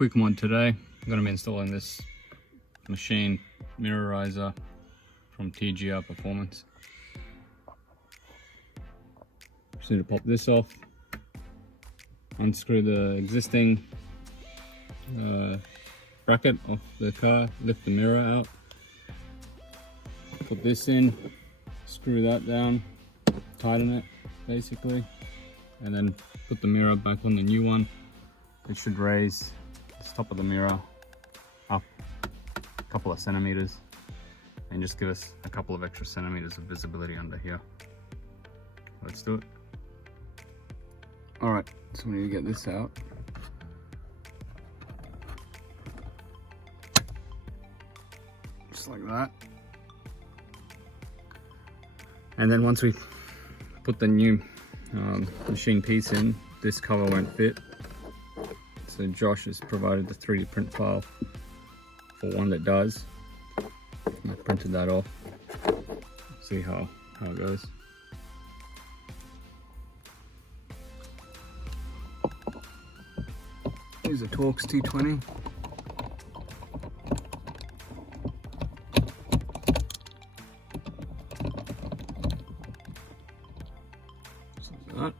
quick mod today. I'm going to be installing this machine mirrorizer from TGR Performance. Just need to pop this off, unscrew the existing bracket off the car, lift the mirror out, put this in, screw that down, tighten it basically, and then put the mirror back on the new one. It should raise the top of the mirror up a couple of centimeters and just give us a couple of extra centimeters of visibility under here. Let's do it. All right, so we need to get this out. Just like that. And then once we put the new machine piece in, this cover won't fit. So Josh has provided the 3D print file for one that does. I printed that off. See how it goes. Here's a Torx T20. Just like that.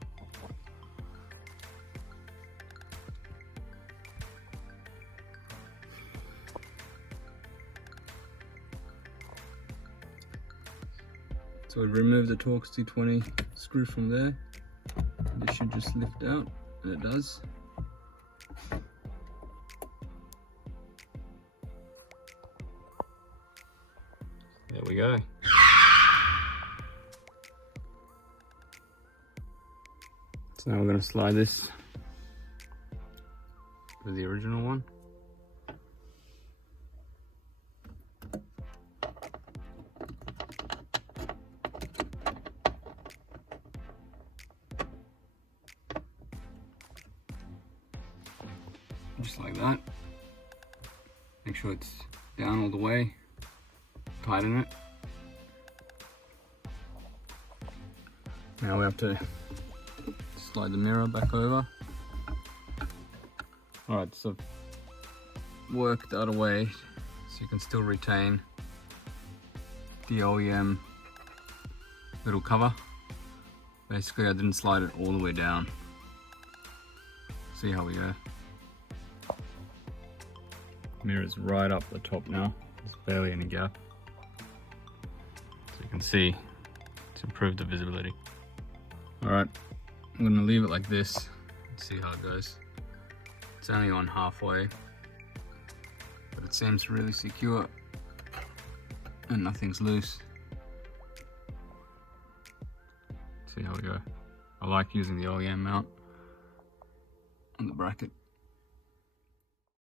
So we remove the Torx T20 screw from there. This should just lift out, and it does. There we go. So now we're going to slide this with the original one. Just like that. Make sure it's down all the way. Tighten it. Now we have to slide the mirror back over. Alright, so work the other way so you can still retain the OEM little cover. Basically I didn't slide it all the way down. See how we go. Mirror's right up the top now. There's barely any gap. So you can see it's improved the visibility. Alright, I'm gonna leave it like this and see how it goes. It's only on halfway, but it seems really secure and nothing's loose. See how we go. I like using the OEM mount on the bracket.